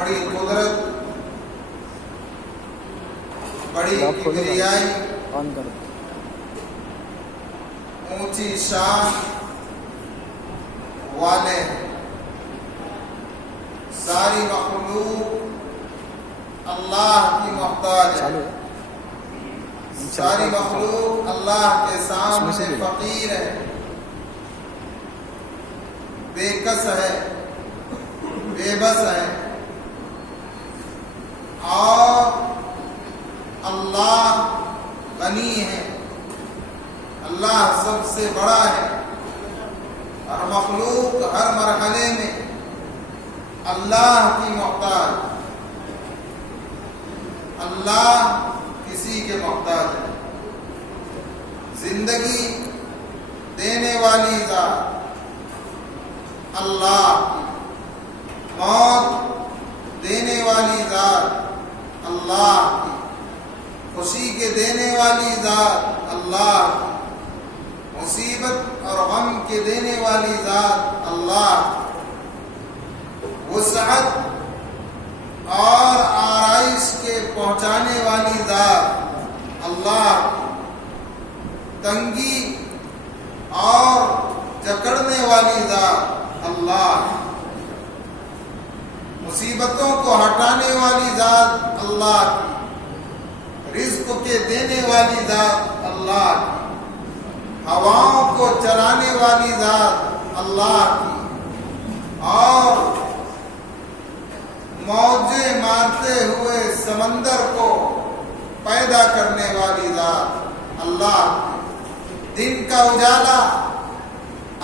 بڑی قدرت، بڑی کبریائی، اونچی شان والے ساری مخلوق اللہ کی محتاج ہے، ساری مخلوق اللہ کے سامنے فقیر ہے، بے کس ہے، بے بس ہے، اور اللہ غنی ہے، اللہ سب سے بڑا ہے، اور مخلوق ہر مرحلے میں اللہ کی محتاج، اللہ کسی کے محتاج ہے۔ زندگی دینے والی ذات اللہ کی، موت دینے والی ذات اللہ کی، خوشی کے دینے والی ذات اللہ کی، مصیبت اور غم کے دینے والی ذات اللہ کی، وسعت اور آرائش کے پہنچانے والی ذات اللہ کی، تنگی اور جکڑنے والی ذات اللہ کی، مصیبتوں کو ہٹانے والی ذات اللہ کی، رزق کے دینے والی ذات اللہ کی، ہواؤں کو چلانے والی ذات اللہ کی، اور موجیں مارتے ہوئے سمندر کو پیدا کرنے والی ذات اللہ کی، دن کا اجالا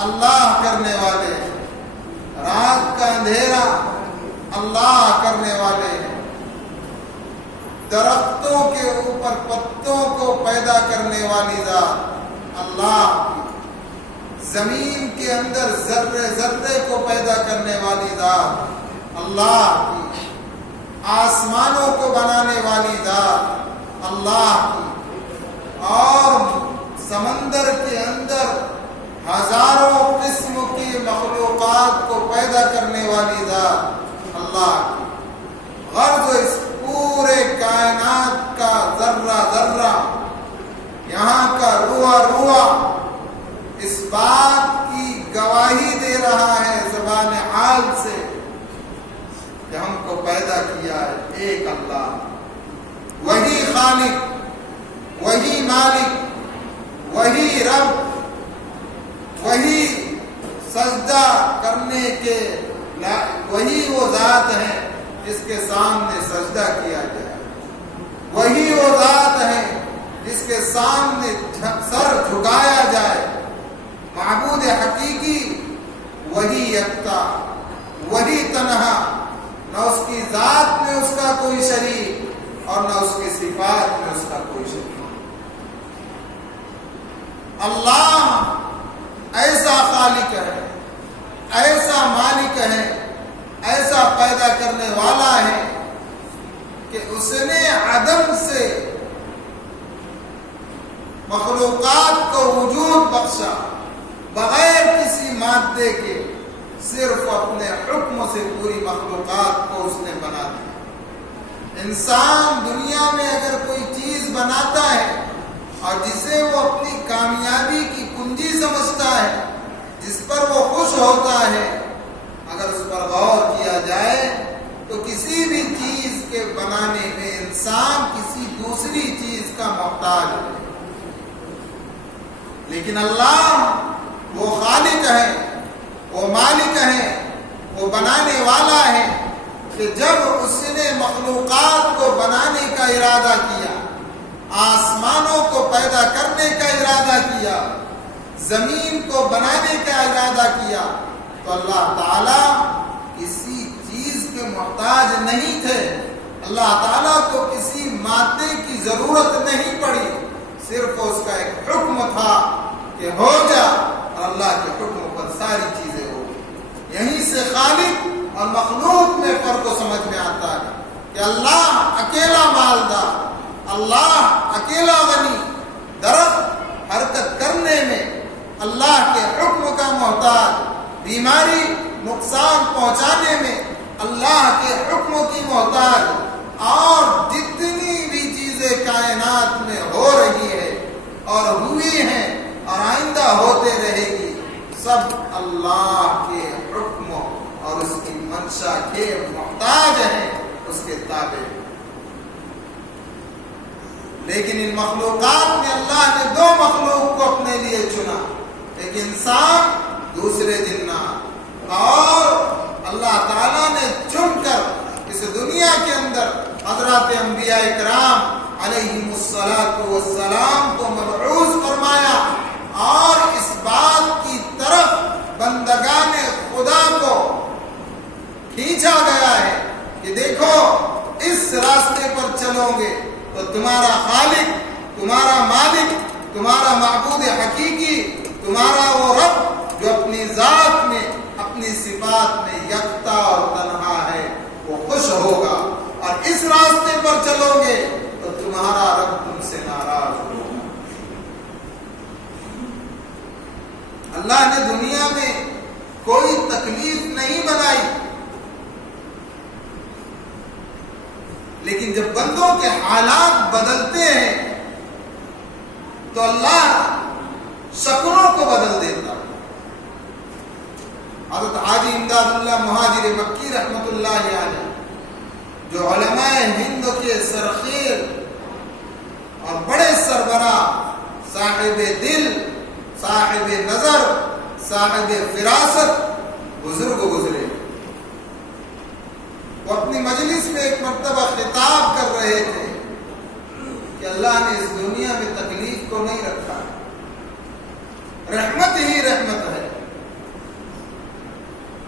اللہ کرنے والے، رات کا اندھیرا اللہ کرنے والے، درختوں کے اوپر پتوں کو پیدا کرنے والی ذات اللہ کی، زمین کے اندر ذرے ذرے کو پیدا کرنے والی ذات اللہ کی، آسمانوں کو بنانے والی ذات اللہ کی، اور سمندر کے اندر ہزاروں قسم کی مخلوقات کو پیدا کرنے والی ذات اللہ کی۔ غرض اس پورے کائنات کا ذرہ ذرہ، یہاں کا روح روح اس بات کی گواہی دے رہا ہے زبان حال سے کہ ہم کو پیدا کیا ہے ایک اللہ، وہی خالق، وہی مالک، وہی رب، وہی سجدہ کرنے کے وہی وہ ذات ہے جس کے سامنے سجدہ کیا جائے، وہی وہ ذات ہے جس کے سامنے سر جھکایا جائے۔ معبود حقیقی وہی یکتا، وہی تنہا، نہ اس کی ذات میں اس کا کوئی شریک اور نہ اس کی صفات میں اس کا کوئی شریک۔ اللہ ایسا خالق ہے، ایسا مالک ہے، ایسا پیدا کرنے والا ہے کہ اس نے عدم سے مخلوقات کو وجود بخشا، بغیر کسی مادے کے، صرف اپنے حکم سے پوری مخلوقات کو اس نے بنا دیا۔ انسان دنیا میں اگر کوئی چیز بناتا ہے اور جسے وہ اپنی کامیابی کی کنجی سمجھتا ہے، جس پر وہ خوش ہوتا ہے، اگر اس پر غور کیا جائے تو کسی بھی چیز کے بنانے میں انسان کسی دوسری چیز کا محتاج ہے، لیکن اللہ وہ خالق ہے، وہ مالک ہے، وہ بنانے والا ہے کہ جب اس نے مخلوقات کو بنانے کا ارادہ کیا، آسمانوں کو پیدا کرنے کا ارادہ کیا، زمین کو بنانے کا ارادہ کیا، تو اللہ تعالیٰ کسی چیز کے محتاج نہیں تھے، اللہ تعالیٰ کو کسی مادے کی ضرورت نہیں پڑی، صرف اس کا ایک حکم تھا کہ ہو جا، اور اللہ کے حکم پر ساری چیزیں ہو گئی۔ یہیں سے خالق اور مخلوق میں فرق کو سمجھ میں آتا ہے کہ اللہ اکیلا مالدار، اللہ اکیلا غنی، درخت حرکت کرنے میں اللہ کے حکم کا محتاج، بیماری نقصان پہنچانے میں اللہ کے حکم کی محتاج، اور جتنی بھی چیزیں کائنات میں ہو رہی ہے اور ہوئی ہیں اور آئندہ ہوتے رہے گی، سب اللہ کے حکم اور اس کی منشا کے محتاج ہیں، اس کے تابع۔ لیکن ان مخلوقات میں اللہ نے دو مخلوق کو اپنے لیے چنا، ایک انسان، دوسرے جنات، اور اللہ تعالیٰ نے چن کر اس دنیا کے اندر حضرات انبیاء کرام علیہم السلام کو مبعوث فرمایا، اور اس بات کی طرف بندگان خدا کو کھینچا گیا ہے کہ دیکھو اس راستے پر چلو گے تو تمہارا خالق، تمہارا مالک، تمہارا معبود حقیقی، تمہارا وہ رب جو اپنی ذات میں، اپنی صفات میں یکتا اور تنہا ہے، وہ خوش ہوگا، اور اس راستے پر چلو گے تو تمہارا رب تم سے ناراض ہوگا۔ اللہ نے دنیا میں کوئی تکلیف نہیں بنائی، لیکن جب بندوں کے حالات بدلتے ہیں تو اللہ شکلوں کو بدل دیتا۔ حضرت حاجی امداد اللہ مہاجر مکی رحمت اللہ علیہ، جو علماء ہند کے سرخیر اور بڑے سربراہ، صاحب دل، صاحب نظر، صاحب فراست بزرگ گزرے، وہ اپنی مجلس میں ایک مرتبہ خطاب کر رہے تھے کہ اللہ نے اس دنیا میں تکلیف کو نہیں رکھا، رحمت ہی رحمت ہے۔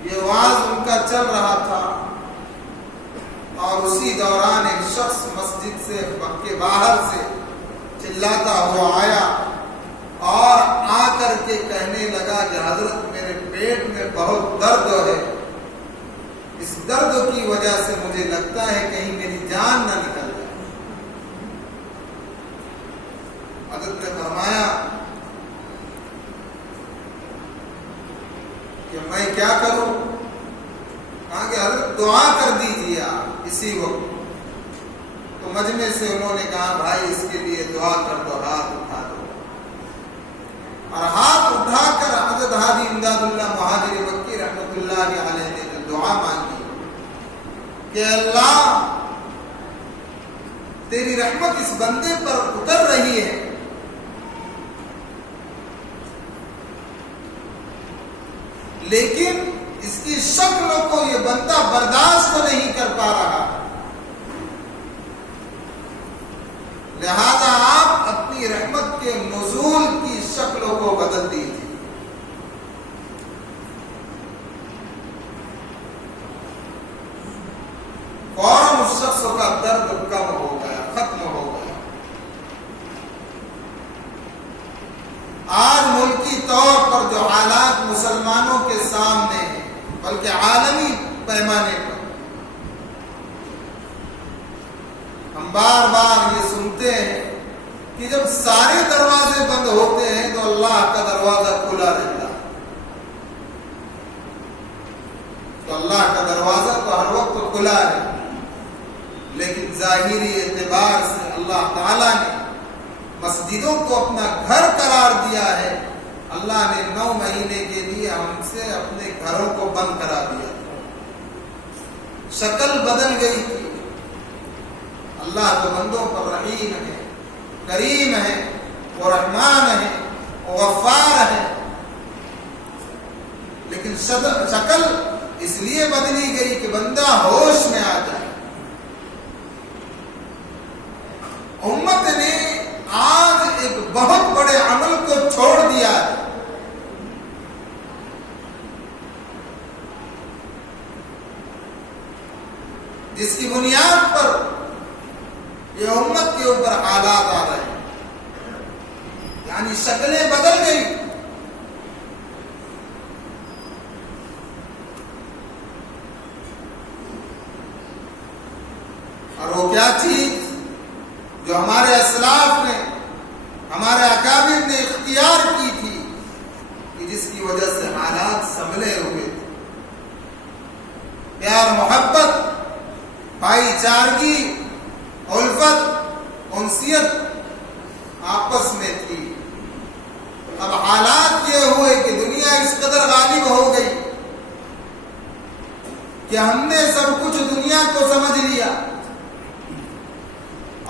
یہ واعظ ان کا چل رہا تھا، اور اسی دوران ایک شخص مسجد سے کے باہر سے چلاتا ہوا آیا اور آ کر کے کہنے لگا کہ حضرت میرے پیٹ میں بہت درد ہے، اس درد کی وجہ سے مجھے لگتا ہے کہیں میری جان نہ نکل جائے۔ حضرت نے فرمایا کہ میں کیا کروں؟ کہا کہ حضرت دعا کر دیجیے آپ اسی وقت۔ تو مجمع سے انہوں نے کہا بھائی اس کے لیے دعا کر دو، ہاتھ اٹھا دو، اور ہاتھ اٹھا کر حضرت حاجی امداد اللہ مہاجر مکی رحمت اللہ علیہ نے دعا مانگی کہ اللہ تیری رحمت اس بندے پر اتر رہی ہے، لیکن اس کی شکل کو یہ بندہ برداشت نہیں کر پا رہا، لہذا آپ اپنی رحمت کے نزول کی شکلوں کو بدل دیجیے۔ فوراً اس شخص کا درد کم ہو گیا، ختم ہو گیا۔ آج ملکی طور پر جو حالات مسلمانوں کے سامنے ہیں، بلکہ عالمی پیمانے پر، ہم بار بار یہ سنتے ہیں کہ جب سارے دروازے بند ہوتے ہیں تو اللہ کا دروازہ کھلا رہتا ہے۔ تو اللہ کا دروازہ تو ہر وقت کھلا ہے، لیکن ظاہری اعتبار سے اللہ تعالیٰ نے مسجدوں کو اپنا گھر قرار دیا ہے۔ اللہ نے 9 مہینے کے لیے ہم سے اپنے گھروں کو بند کرا دیا، شکل بدل گئی تھی۔ اللہ تو بندوں پر رحیم ہے، کریم ہے، وہ رحمان ہے، وہ غفار ہے، لیکن شکل اس لیے بدلی گئی کہ بندہ ہوش میں آ جائے۔ امت نے آج ایک بہت بڑے عمل کو چھوڑ دیا ہے، جس کی بنیاد پر یہ امت کے اوپر حالات آ رہے ہیں، یعنی شکلیں بدل گئی۔ اور وہ کیا چیز جو ہمارے اسلاف نے، ہمارے اکابر نے اختیار کی تھی، کہ جس کی وجہ سے حالات سنبھلے ہوئے تھے، پیار محبت، بھائی چارگی، الفت، انسیت آپس میں تھی۔ اب حالات یہ ہوئے کہ دنیا اس قدر غالب ہو گئی کہ ہم نے سب کچھ دنیا کو سمجھ لیا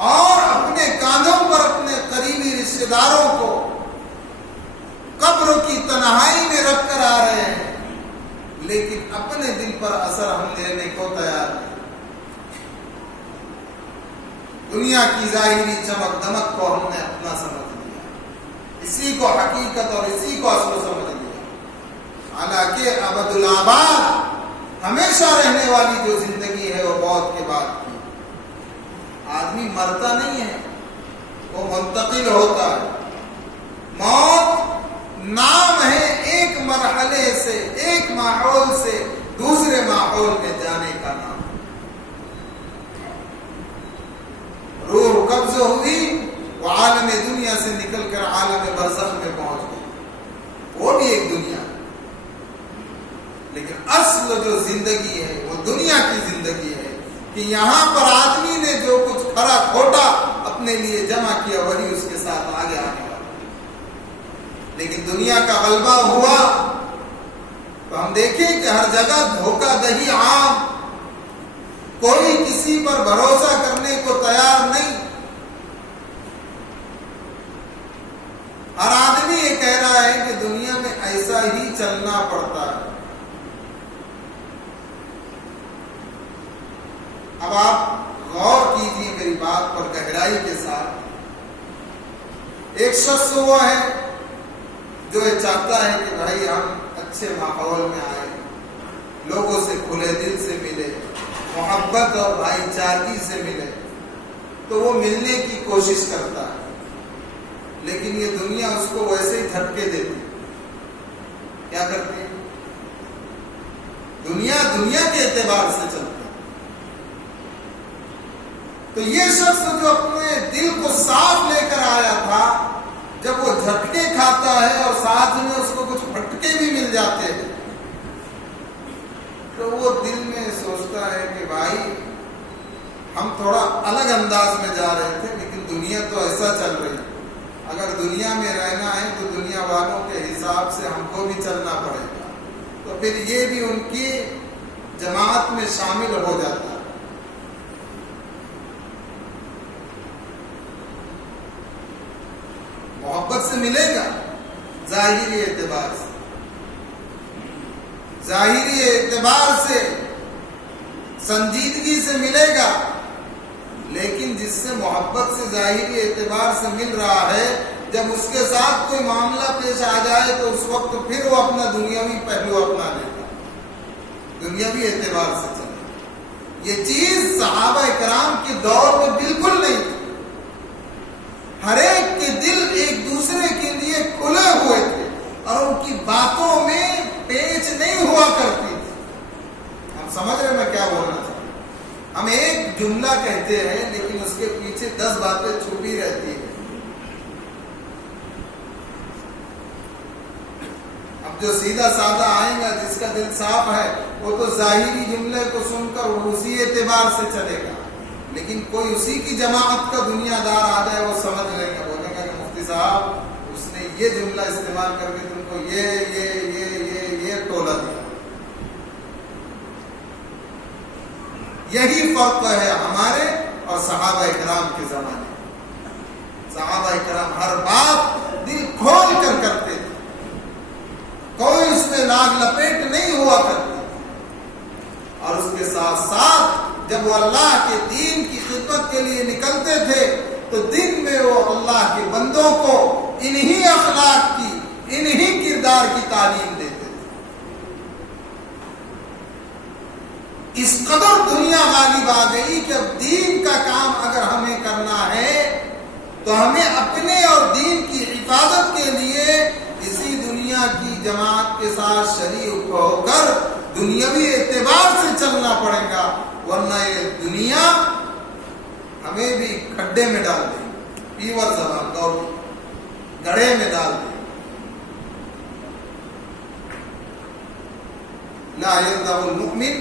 اور اپنے کاندھوں پر اپنے قریبی رشتے داروں کو قبر کی تنہائی میں رکھ کر آ رہے ہیں، لیکن اپنے دل پر اثر ہم لینے کو تیار نہیں۔ دنیا کی ظاہری چمک دمک کو ہم نے اپنا سمجھ لیا، اسی کو حقیقت اور اسی کو اصل سمجھ لیا، حالانکہ ابد الآباد ہمیشہ رہنے والی جو زندگی ہے وہ موت کے بعد کی۔ آدمی مرتا نہیں ہے، وہ منتقل ہوتا ہے۔ موت نام ہے ایک مرحلے سے، ایک ماحول سے دوسرے ماحول میں جانے کا نام۔ روح قبض ہوئی، وہ عالم دنیا سے نکل کر عالم برزخ میں پہنچ گئی، وہ بھی ایک دنیا ہے، لیکن اصل جو زندگی ہے وہ دنیا کی زندگی ہے کہ یہاں پر آدمی نے جو کچھ کھرا کھوٹا اپنے لیے جمع کیا وہی اس کے ساتھ آگے آنے والا۔ لیکن دنیا کا غلبہ ہوا تو ہم دیکھیں کہ ہر جگہ دھوکہ دہی عام، کوئی کسی پر بھروسہ کرنے کو تیار نہیں۔ ہر آدمی یہ کہہ رہا ہے کہ دنیا میں ایسا ہی چلنا پڑتا ہے۔ اب آپ غور کیجیے میری بات پر گہرائی کے ساتھ۔ ایک شخص وہ ہے جو یہ چاہتا ہے کہ بھائی ہم اچھے ماحول میں آئے، لوگوں سے کھلے دل سے ملے، محبت اور بھائی چارگی سے ملے، تو وہ ملنے کی کوشش کرتا ہے، لیکن یہ دنیا اس کو ویسے ہی دھکے دیتی۔ کیا کرتی ہے؟ دنیا کے اعتبار سے چلتی۔ تو یہ شخص جو اپنے دل کو صاف لے کر آیا تھا، جب وہ جھٹکے کھاتا ہے اور ساتھ میں اس کو کچھ پھٹکے بھی مل جاتے ہیں، تو وہ دل میں سوچتا ہے کہ بھائی ہم تھوڑا الگ انداز میں جا رہے تھے، لیکن دنیا تو ایسا چل رہی ہے، اگر دنیا میں رہنا ہے تو دنیا والوں کے حساب سے ہم کو بھی چلنا پڑے گا۔ تو پھر یہ بھی ان کی جماعت میں شامل ہو جاتا ہے۔ محبت سے ملے گا، ظاہری اعتبار سے، ظاہری اعتبار سے سنجیدگی سے ملے گا، لیکن جس سے محبت سے ظاہری اعتبار سے مل رہا ہے، جب اس کے ساتھ کوئی معاملہ پیش آ جائے تو اس وقت پھر وہ اپنا دنیاوی پہلو اپنا لے گا، دنیاوی اعتبار سے چلے۔ یہ چیز صحابہ کرام کے دور میں بالکل نہیں تھی۔ ہر ایک کے دل ایک دوسرے کے لیے کھلے ہوئے تھے اور ان کی باتوں میں پیچ نہیں ہوا کرتی تھی۔ ہم سمجھ رہے میں کیا بولنا چاہتا ہوں؟ ہم ایک جملہ کہتے ہیں لیکن اس کے پیچھے 10 باتیں چھپی رہتی ہیں۔ اب جو سیدھا سادہ آئے گا، جس کا دل صاف ہے، وہ تو ظاہری جملے کو سن کر اسی اعتبار سے چلے گا، لیکن کوئی اسی کی جماعت کا دنیا دار آ جائے، وہ سمجھ لے گا، بولے گا کہ مفتی صاحب اس نے یہ جملہ استعمال کر کے تم کو یہ ٹولہ دیا۔ یہی فرق ہے ہمارے اور صحابہ کرام کے زمانے۔ صحابہ کرام ہر بات دل کھول کر کرتے تھے، کوئی اس میں لاگ لپیٹ نہیں ہوا کرتی، اور اس کے ساتھ ساتھ جب وہ اللہ کے دین کی خدمت کے لیے نکلتے تھے تو دن میں وہ اللہ کے بندوں کو انہی اخلاق کی، انہی کردار کی تعلیم دیتے تھے۔ اس قدر دنیا غالب آ گئی کہ اب دین کا کام اگر ہمیں کرنا ہے تو ہمیں اپنے اور دین کی حفاظت کے لیے اسی دنیا کی جماعت کے ساتھ شریک ہو کر دنیاوی اعتبار سے چلنا پڑے گا، ورنہ یہ دنیا ہمیں بھی کھڈے میں ڈال دے، پیور زبان گڑھے میں ڈال دے۔ لا يلدغ المؤمن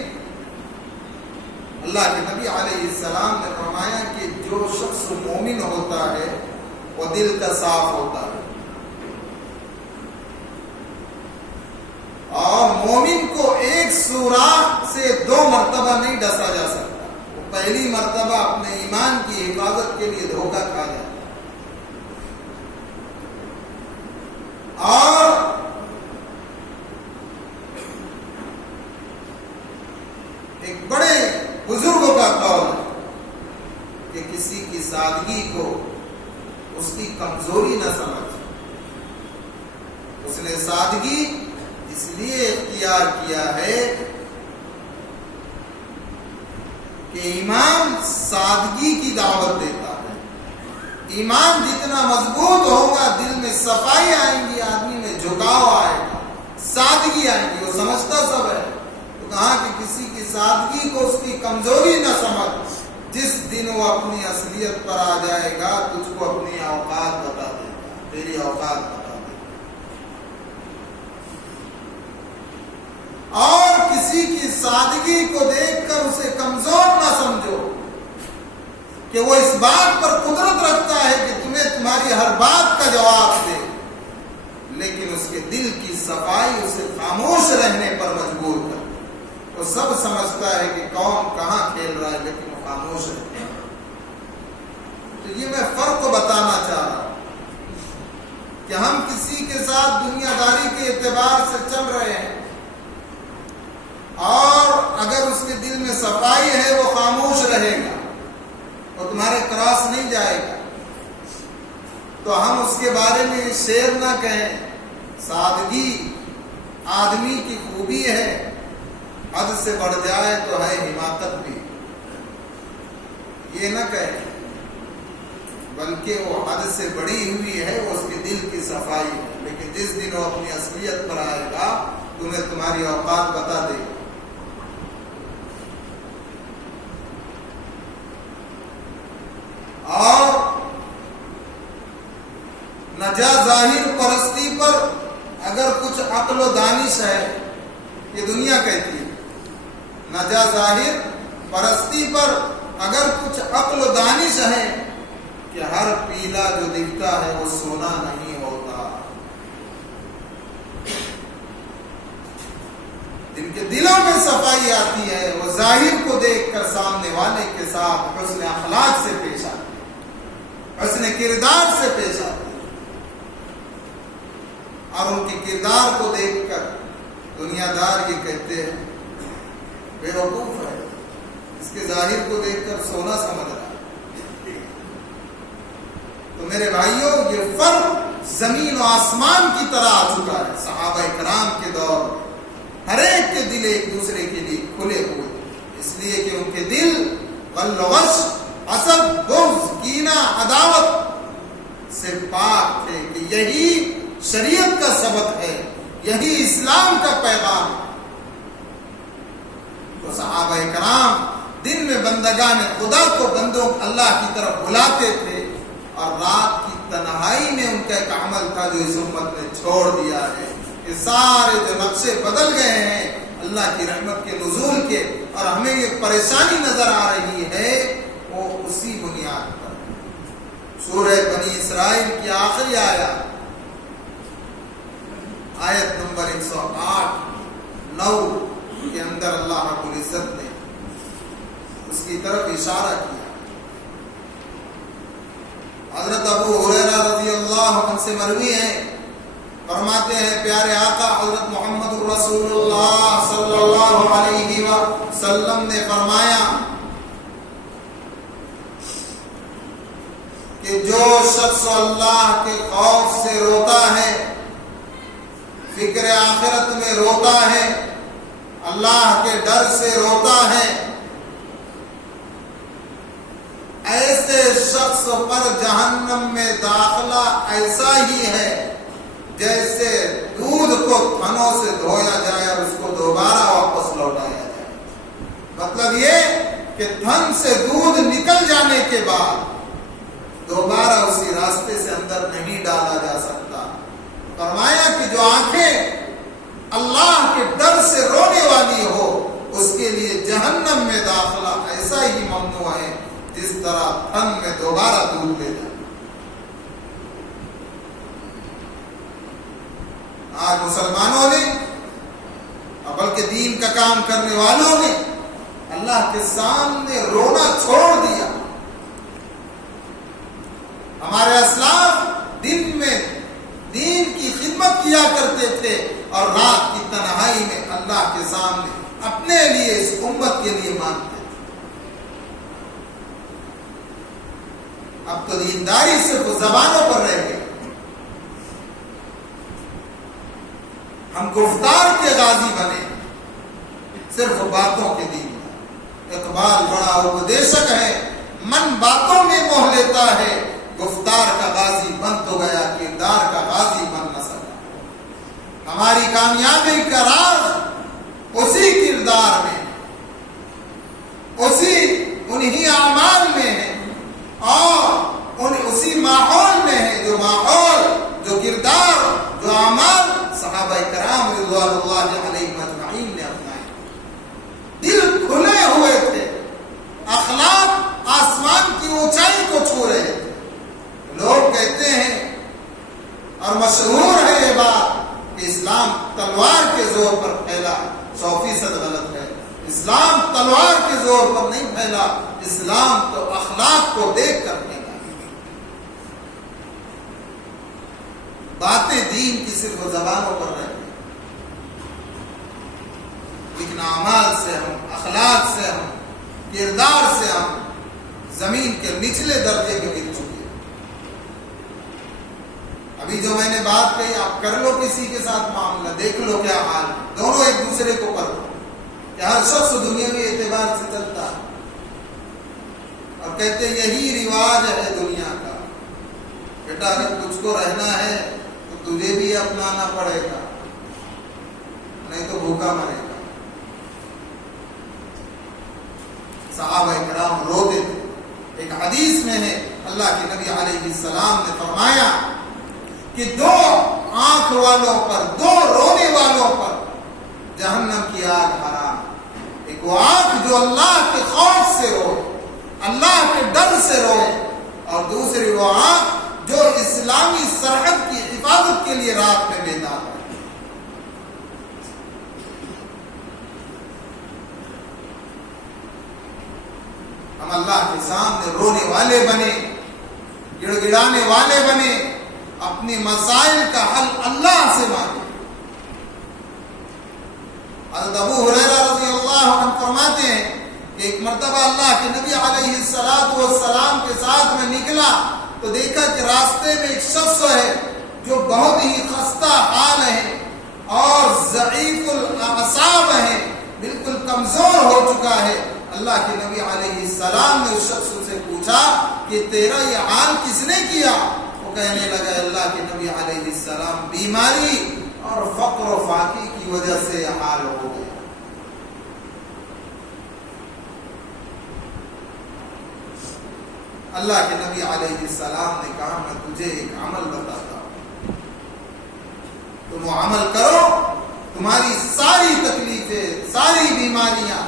اللہ کے نبی علیہ السلام نے فرمایا کہ جو شخص مومن ہوتا ہے وہ دل کا صاف ہوتا ہے، اور مومن کو ایک سوراخ سے 2 مرتبہ نہیں ڈسا جا سکتا۔ وہ پہلی مرتبہ اپنے ایمان کی حفاظت کے لیے دھوکہ کھا جاتا ہے، اور ایک بڑے بزرگوں کا قول ہے کہ کسی کی سادگی کو اس کی کمزوری نہ سمجھ، اس نے سادگی اس لیے اختیار کیا ہے کہ ایمان سادگی کی دعوت دیتا ہے۔ ایمان جتنا مضبوط ہوگا دل میں صفائی آئیں گی، آدمی میں جھکاؤ آئے گا، سادگی آئے گی، وہ سمجھتا سب ہے۔ تو کہا کہ کسی کی سادگی کو اس کی کمزوری نہ سمجھ، جس دن وہ اپنی اصلیت پر آ جائے گا تجھ کو اپنی اوقات بتا دے گا، تیری اوقات بتا دے گا۔ اور کسی کی سادگی کو دیکھ کر اسے کمزور نہ سمجھو کہ وہ اس بات پر قدرت رکھتا ہے کہ تمہیں تمہاری ہر بات کا جواب دے، لیکن اس کے دل کی صفائی اسے خاموش رہنے پر مجبور کر۔ وہ سب سمجھتا ہے کہ کون کہاں کھیل رہا ہے، لیکن وہ خاموش رہتا ہے۔ تو یہ میں فرق کو بتانا چاہ رہا ہوں کہ ہم کسی کے ساتھ دنیا داری کے اعتبار سے چل رہے ہیں، اور اگر اس کے دل میں صفائی ہے وہ خاموش رہے گا، وہ تمہارے کراس نہیں جائے گا، تو ہم اس کے بارے میں شعر نہ کہیں۔ سادگی آدمی کی خوبی ہے، حد سے بڑھ جائے تو ہے حماقت بھی، یہ نہ کہیں، بلکہ وہ حد سے بڑی ہوئی ہے، وہ اس کے دل کی صفائی ہے۔ لیکن جس دن وہ اپنی اصلیت پر آئے گا تمہیں تمہاری اوقات بتا دے گا۔ اور نجا ظاہر پرستی پر اگر کچھ عقل و دانش ہے، یہ دنیا کہتی ہے، نجا ظاہر پرستی پر اگر کچھ عقل و دانش ہے کہ ہر پیلا جو دکھتا ہے وہ سونا نہیں ہوتا۔ جن کے دلوں میں صفائی آتی ہے وہ ظاہر کو دیکھ کر سامنے والے کے ساتھ حسن اخلاق سے پیش آتے، حسن کردار سے پیش آتے، اور ان کے کردار کو دیکھ کر دنیا دار یہ کہتے ہیں بے وقوف ہے، اس کے ظاہر کو دیکھ کر سونا سمجھ رہا ہے۔ تو میرے بھائیوں، یہ فرق زمین و آسمان کی طرح آ چکا ہے۔ صحابہ کرام کے دور ہر ایک کے دل ایک دوسرے کے لیے کھلے ہوئے، اس لیے کہ ان کے دل غل و غش، حسد، بغض، کینہ، عداوت سے پاک تھے، کہ یہی شریعت کا سبق ہے، یہی اسلام کا پیغام ہے۔ تو صحابہ کرام دن میں بندگان خدا کو بندوں اللہ کی طرف بلاتے تھے، اور رات کی تنہائی میں ان کا ایک عمل تھا جو اس امت نے چھوڑ دیا ہے۔ کہ سارے جو نقشے بدل گئے ہیں اللہ کی رحمت کے نزول کے، اور ہمیں یہ پریشانی نظر آ رہی ہے، وہ اسی بنیاد پر۔ سورہ بنی اسرائیل کی آخری آیت نمبر 108-9 کے اندر اللہ رب العزت نے اس کی طرف اشارہ کیا۔ حضرت ابو ہریرہ رضی اللہ عنہ سے مروی ہے، فرماتے ہیں پیارے آقا حضرت محمد رسول اللہ صلی اللہ علیہ وسلم نے فرمایا کہ جو شخص اللہ کے خوف سے روتا ہے، فکر آخرت میں روتا ہے، اللہ کے ڈر سے روتا ہے، ایسے شخص پر جہنم میں داخلہ ایسا ہی ہے جیسے دودھ کو تھنوں سے دھویا جائے اور اس کو دوبارہ واپس لوٹایا جائے۔ مطلب یہ کہ تھن سے دودھ نکل جانے کے بعد دوبارہ اسی راستے سے اندر نہیں ڈالا جا سکتا۔ فرمایا کہ جو آنکھیں اللہ کے ڈر سے رونے والی ہو اس کے لیے جہنم میں داخلہ ایسا ہی ممنوع ہے جس طرح تھن میں دوبارہ دودھ لے جائے۔ آج مسلمانوں نے بلکہ دین کا کام کرنے والوں نے اللہ کے سامنے رونا چھوڑ دیا۔ ہمارے اسلاف دن میں دین کی خدمت کیا کرتے تھے اور رات کی تنہائی میں اللہ کے سامنے اپنے لیے اس امت کے لیے مانگتے تھے۔ اب تو دینداری صرف زبانوں پر رہ گئی۔ ہم گفتار کے غازی بنے، صرف باتوں کے دین۔ اقبال بڑا اپدیشک ہے، من باتوں میں موہ لیتا ہے، گفتار کا غازی بن تو گیا، کردار کا غازی بن نہ سکا۔ ہماری کامیابی کا راز اسی کردار میں، انہی اعمال میں ہے اور اسی ماحول میں ہے، جو ماحول، جو کردار، جو اعمال صحابہ کرام رضوان اللہ علیہم اجمعین نے اپنائے۔ دل کھلے ہوئے تھے، اخلاق آسمان کی اونچائی کو چھو رہے تھے۔ لوگ کہتے ہیں اور مشہور ہے یہ بات کہ اسلام تلوار کے زور پر پھیلا، 100% غلط ہے۔ اسلام تلوار کے زور پر نہیں پھیلا، اسلام تو اخلاق کو دیکھ کر پھیلا۔ باتیں دین کی صرف زبانوں پر رہتی، لیکن اعمال سے ہم، اخلاق سے ہم، کردار سے ہم زمین کے نچلے درجے میں گر چکے۔ ابھی جو میں نے بات کہی، آپ کر لو کسی کے ساتھ معاملہ، دیکھ لو کیا حال ہے، دونوں ایک دوسرے کو پرکھو کہ ہر شخص دنیاوی اعتبار سے چلتا ہے اور کہتے یہی رواج ہے دنیا کا، بیٹا اگر تجھ کو رہنا ہے تو تجھے بھی اپنانا پڑے گا، نہیں تو بھوکا مرے گا۔ صحابہ کرام روتے تھے۔ ایک حدیث میں ہے اللہ کے نبی علیہ السلام نے فرمایا کہ دو آنکھ والوں پر، دو رونے والوں پر جہنم کی آگ حرام۔ ایک وہ آنکھ جو اللہ کے خوف سے روئے، اللہ کے ڈر سے روئے، اور دوسری وہ آنکھ جو اسلامی سرحد کی حفاظت کے لیے رات میں بیدار ہے۔ ہم اللہ کے سامنے رونے والے بنے، گڑ گڑانے والے بنے، اپنے مسائل کا حل اللہ سے مانگے۔ حضرت ابو ہریرہ رضی اللہ عنہ فرماتے ہیں کہ ایک مرتبہ اللہ کے نبی علیہ السلام کے ساتھ میں نکلا تو دیکھا کہ راستے میں ایک شخص ہے جو بہت ہی خستہ حال ہے اور ضعیف الاعصاب ہے، بالکل کمزور ہو چکا ہے۔ اللہ کے نبی علیہ السلام نے اس شخص سے پوچھا کہ تیرا یہ حال کس نے کیا؟ وہ کہنے لگا اللہ کے نبی علیہ السلام بیماری اور فقر و فاقے کی وجہ سے یہ حال ہو گیا۔ اللہ کے نبی علیہ السلام نے کہا میں تجھے ایک عمل بتاتا ہوں، تم وہ عمل کرو، تمہاری ساری تکلیفیں، ساری بیماریاں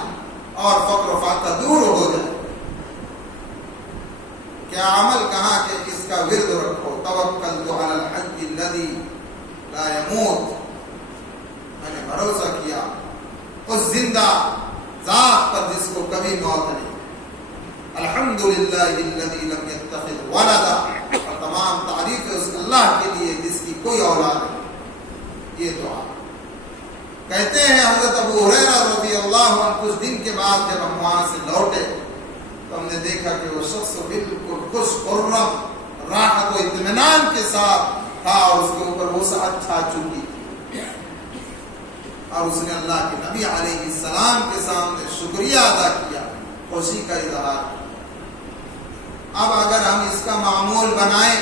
اور فقر و فاقہ دور ہو جائے۔ کیا عمل؟ کہا کہ اس کا ورد رکھو، توکلت علی الحی الذی لا يموت، میں نے بھروسہ کیا اس زندہ ذات پر جس کو کبھی موت نہیں۔ الحمدللہ الذی لم یتخذ ولدا، اور تمام تعریف اس اللہ کے لیے جس کی کوئی اولاد نہیں۔ یہ دعا کہتے ہیں حضرت ابو ہریرہ رضی اللہ عنہ کچھ دن کے بعد جب ہم وہاں سے لوٹے تو ہم نے دیکھا کہ وہ شخص بالکل خوش خرم، راحت و اطمینان کے ساتھ تھا اور اس کے اوپر وسعت چھا چکی تھی، اور اس نے اللہ کے نبی علیہ السلام کے سامنے شکریہ ادا کیا، خوشی کا اظہار کیا۔ اب اگر ہم اس کا معمول بنائیں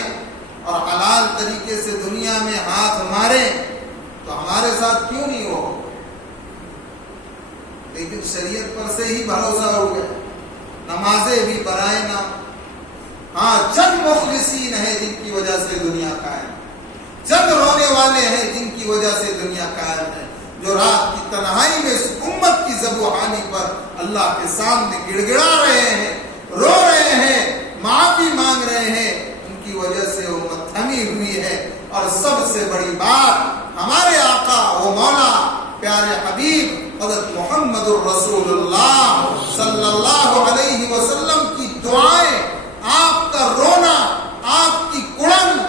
اور حلال طریقے سے دنیا میں ہاتھ ماریں تو ہمارے ساتھ کیوں نہیں ہو؟ لیکن شریعت پر سے ہی بھروسہ ہو گیا، نمازیں بھی برائے نہ۔ ہاں چند مخلصین ہیں جن کی وجہ سے دنیا قائم، چند رونے والے ہیں جن کی وجہ سے دنیا قائم ہے، جو رات کی تنہائی میں اس امت کی ذبوحانی پر اللہ کے سامنے گڑ گڑا رہے ہیں، رو رہے ہیں، معافی مانگ رہے ہیں، ان کی وجہ سے امت تھمی ہوئی ہے۔ اور سب سے بڑی بات، ہمارے آقا و مولا پیارے حبیب حضرت محمد الرسول اللہ صلی اللہ علیہ وسلم کی دعائیں، آپ کا رونا، آپ کی کڑن،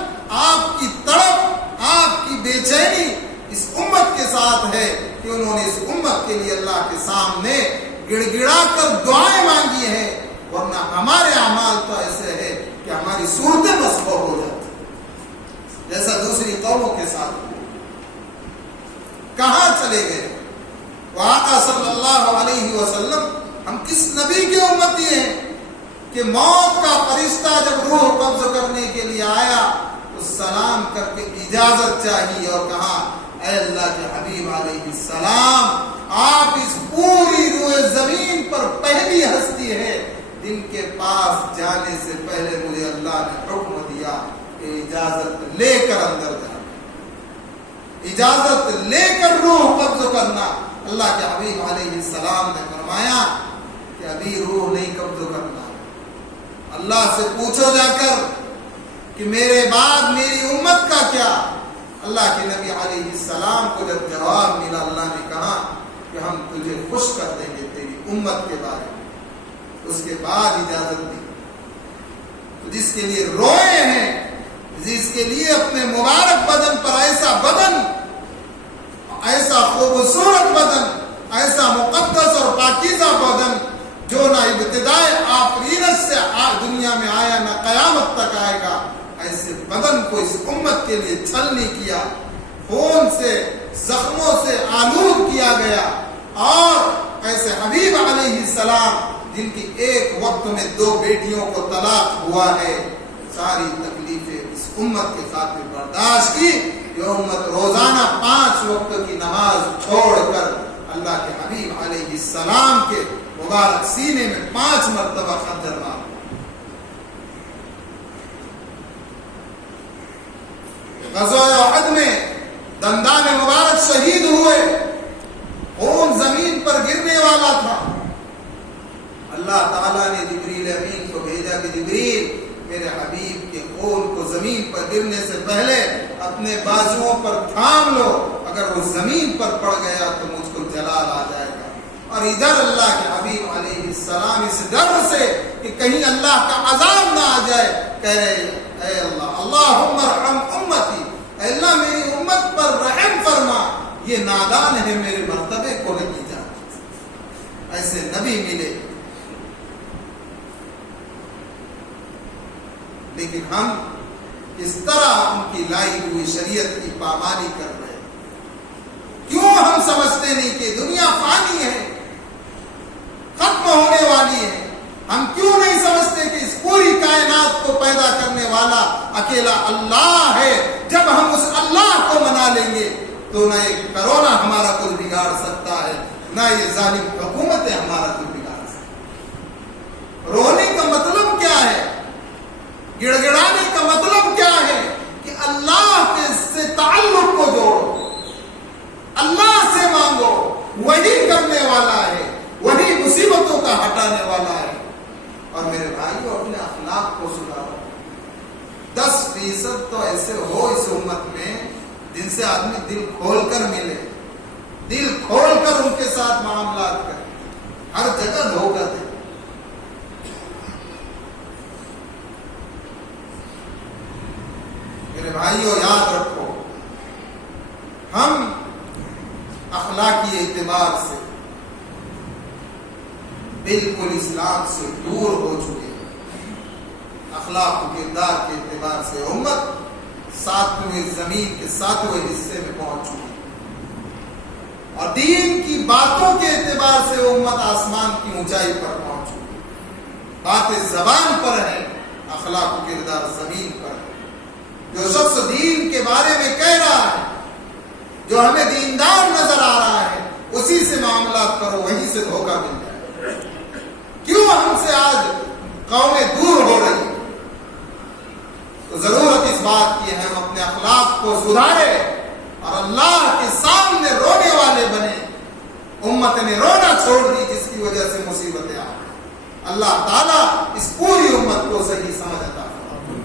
آپ کی تڑپ، آپ کی بے چینی اس امت کے ساتھ ہے کہ انہوں نے اس امت کے لیے اللہ کے سامنے گڑ گڑا کر دعائیں مانگی ہیں، ورنہ ہمارے اعمال تو ایسے ہے کہ ہماری صورتیں مسخور ہو جاتی جیسا دوسری قوموں کے ساتھ ہوا۔ کہاں چلے گئے وہ آقا صلی اللہ علیہ وسلم؟ ہم کس نبی کے امتی ہیں کہ موت کا فرشتہ جب روح قبض کرنے کے لیے آیا تو سلام کر کے اجازت چاہیے اور کہا اے اللہ کے حبیب علیہ السلام، آپ اس پوری روئے زمین پر پہلی ہستی ہے جن کے پاس جانے سے پہلے مجھے اللہ نے حکم دیا کہ اجازت لے کر اندر جانا، اجازت لے کر روح قبض کرنا۔ اللہ کے حبیب علیہ السلام نے فرمایا کہ ابھی روح نہیں قبض کرنا، اللہ سے پوچھو جا کر کہ میرے بعد میری امت کا کیا؟ اللہ کے نبی علیہ السلام کو جب جواب ملا، اللہ نے کہا کہ ہم تجھے خوش کر دیں گے تیری امت کے بارے میں۔ اس کے بعد اجازت دی۔ تو جس کے لیے روئے ہیں، جس کے لیے اپنے مبارک بدن پر ایسا بدن، ایسا خوبصورت بدن، ایسا مقدس اور پاکیزہ بدن جو نہ ابتدائے آفرینت سے دنیا میں آیا نہ قیامت تک آئے گا، ایسے بدن کو اس امت کے لیے چھل نہیں کیا، خون سے، زخموں سے آلود کیا گیا۔ اور ایسے حبیب علیہ السلام جن کی ایک وقت میں 2 بیٹیوں کو طلاق ہوا ہے، ساری تکلیفیں اس امت کے خاطر برداشت کی۔ یہ امت روزانہ 5 وقت کی نماز چھوڑ کر اللہ کے حبیب علیہ السلام کے مبارک سینے میں 5 مرتبہ خنجر مارا۔ غزوہ احد میں دندان مبارک شہید ہوئے، خون زمین پر گرنے والا تھا۔ اللہ تعالیٰ نے جبریل امین کو بھیجا کہ جبریل میرے حبیب کے خون کو زمین پر گرنے سے پہلے اپنے بازوؤں پر تھام لو، اگر وہ زمین پر پڑ گیا تو مجھ کو جلال آ جائے گا۔ اور ادھر اللہ کے حبیب علیہ السلام اس ڈر سے کہ کہیں اللہ کا عذاب نہ آ جائے کہہ رہے اے اللہ اللہم ارحم امتی، اے اللہ میری امت پر رحم فرما، یہ نادان ہے، میرے مرتبے کو نہیں جانتے۔ ایسے نبی ملے، لیکن ہم اس طرح ان کی لائی ہوئی شریعت کی پامالی کر رہے ہیں۔ کیوں ہم سمجھتے نہیں کہ دنیا فانی ہے، ختم ہونے والی ہے؟ ہم کیوں نہیں سمجھتے کہ اس پوری کائنات کو پیدا کرنے والا اکیلا اللہ ہے؟ جب ہم اس اللہ کو منا لیں گے تو نہ یہ کرونا ہمارا کچھ بگاڑ سکتا ہے، نہ یہ ظالم حکومتیں ہمارا کچھ بگاڑ سکتی۔ رونے کا مطلب کیا ہے؟ گڑ گڑانے کا مطلب کیا ہے؟ کہ اللہ کے سے تعلق کو جوڑو، اللہ سے مانگو، وہی کرنے والا ہے، وہی مصیبتوں کا ہٹانے والا ہے۔ اور میرے بھائیو اپنے اخلاق کو سدھارو۔ 10% تو ایسے ہو اس امت میں جن سے آدمی دل کھول کر ملے، دل کھول کر ان کے ساتھ معاملات کرے، ہر جگہ دھوکہ دے۔ میرے بھائیو یاد رکھو، ہم اخلاقی اعتبار سے بالکل اسلام سے دور ہو چکے ہیں۔ اخلاق و کردار کے اعتبار سے امت 7ویں زمین کے 7ویں حصے میں پہنچ چکی ہے، اور دین کی باتوں کے اعتبار سے امت آسمان کی اونچائی پر پہنچ چکی ہے۔ باتیں زبان پر ہیں، اخلاق و کردار زمین پر ہے۔ جو شخص دین کے بارے میں کہہ رہا ہے، جو ہمیں دیندار نظر آ رہا ہے، اسی سے معاملات کرو، وہیں سے دھوکہ مل جائے۔ کیوں ہم سے آج قومیں دور ہو رہی ہیں؟ تو ضرورت اس بات کی ہے ہم اپنے اخلاق کو سدھاریں اور اللہ کے سامنے رونے والے امت نے رونا چھوڑ دی جس کی وجہ سے مصیبتیں آ گئی. اللہ تعالیٰ اس پوری امت کو صحیح سمجھ عطا فرمائے.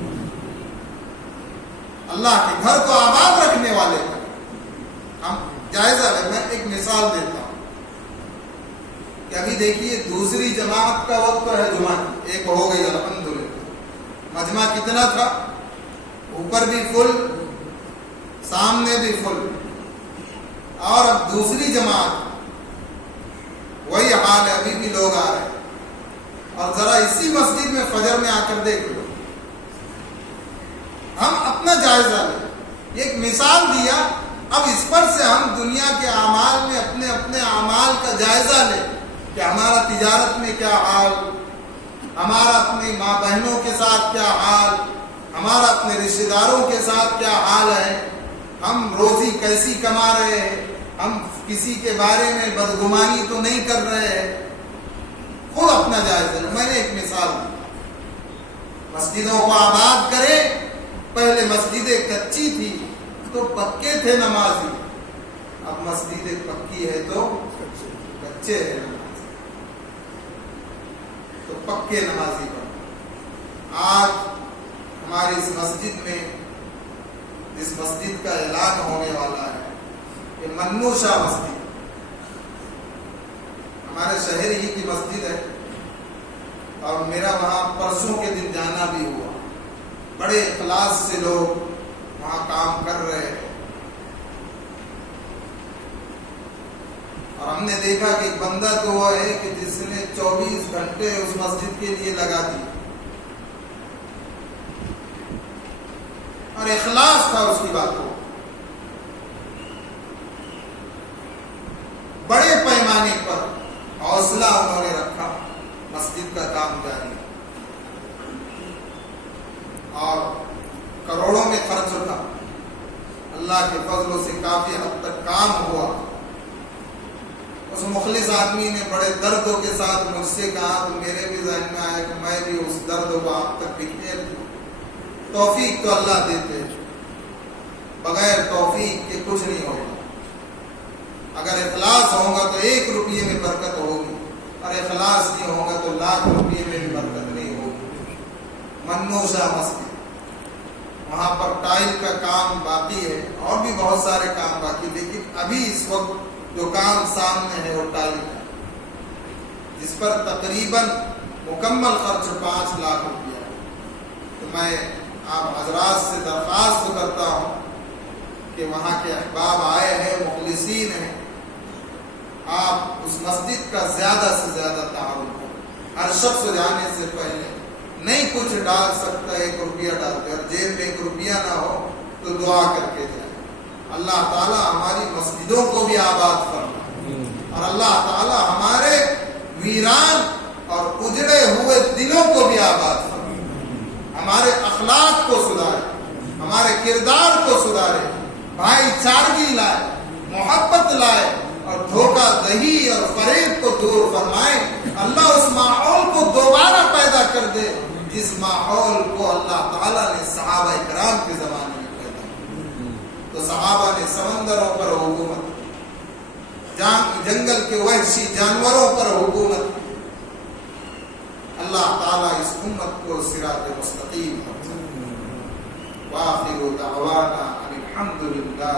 اللہ کے گھر کو آباد رکھنے والے کا ہم جائزہ لیں. میں ایک مثال دیتا ہوں کہ ابھی دیکھیے دوسری جماعت کا وقت ہے جمعہ کی, ایک ہو گئی الحمدللہ. مجمع کتنا تھا؟ اوپر بھی فل, سامنے بھی فل. اور اب دوسری جماعت وہی حال ہے, ابھی بھی لوگ آ رہے ہیں. اور ذرا اسی مسجد میں فجر میں آ کر دیکھ لو. ہم اپنا جائزہ لیں. یہ ایک مثال دیا, اب اس پر سے ہم دنیا کے اعمال میں اپنے اپنے اعمال کا جائزہ لیں کہ ہمارا تجارت میں کیا حال, ہمارا اپنی ماں بہنوں کے ساتھ کیا حال, ہمارا اپنے رشتہ داروں کے ساتھ کیا حال ہے, ہم روزی کیسی کما رہے ہیں, ہم کسی کے بارے میں بدگمانی تو نہیں کر رہے ہیں. خود اپنا جائزہ لیں. میں نے ایک مثال دی, مسجدوں کو آباد کریں. پہلے مسجدیں کچی تھی تو پکے تھے نمازی, اب مسجدیں پکی ہے تو کچے ہیں نمازی, تو پکے نمازی بنو. آج ہماری اس مسجد میں, اس مسجد کا اعلان ہونے والا ہے کہ منو شاہ مسجد ہمارے شہر ہی کی مسجد ہے, اور میرا وہاں پرسوں کے دن جانا بھی ہوا. بڑے اخلاص سے لوگ وہاں کام کر رہے ہیں, اور ہم نے دیکھا کہ ایک بندہ تو وہ ہے کہ جس نے 24 گھنٹے اس مسجد کے لیے لگا دی, اور اخلاص تھا اس کی بات کو. بڑے پیمانے پر حوصلہ انہوں نے رکھا, مسجد کا کام جاری ہے, اور کروڑوں میں خرچ ہوتا. اللہ کے فضل سے کافی حد تک کام ہوا. اس مخلص آدمی نے بڑے دردوں کے ساتھ مجھ سے کہا, تو میرے بھی ذہن میں آیا کہ میں بھی اس درد کو آپ تک بکھیر دوں. توفیق تو اللہ دیتے, بغیر توفیق کے کچھ نہیں ہوگا. اگر اخلاص ہوگا تو 1 روپیے میں برکت ہوگی, اور اخلاص نہیں ہوگا تو لاکھ روپیے میں بھی برکت نہیں ہوگی. منو شاہ مسجد, وہاں پر ٹائل کا کام باقی ہے, اور بھی بہت سارے کام باقی, لیکن ابھی اس وقت جو کام سامنے ہے وہ ٹائل کا, جس پر تقریباً مکمل خرچ 5 لاکھ روپیہ ہے. تو میں آپ حضرات سے درخواست کرتا ہوں کہ وہاں کے احباب آئے ہیں, مخلصین ہیں, آپ اس مسجد کا زیادہ سے زیادہ تعاون کریں. ہر شخص جانے سے پہلے نہیں کچھ ڈال سکتا 1 روپیہ ڈال دے, اور جیب میں 1 روپیہ نہ ہو تو دعا کر کے جائے. اللہ تعالیٰ ہماری مسجدوں کو بھی آباد فرمائے, اور اللہ تعالیٰ ہمارے ویران اور اجڑے ہوئے دلوں کو بھی آباد فرمائے. ہمارے اخلاق کو سدھارے, ہمارے کردار کو سدھارے, بھائی چارگی لائے, محبت لائے, اور دھوکہ دہی اور فریب کو دور فرمائے. اللہ اس ماحول کو دوبارہ پیدا کر دے جس ماحول کو اللہ تعالیٰ نے صحابہ کرام کے زمانے میں پیدا کیا. تو صحابہ نے سمندروں پر حکومت, جنگل کے وحشی جانوروں پر حکومت. اللہ تعالیٰ اس امت کو صراط مستقیم. وآخر دعوانا الحمد للہ.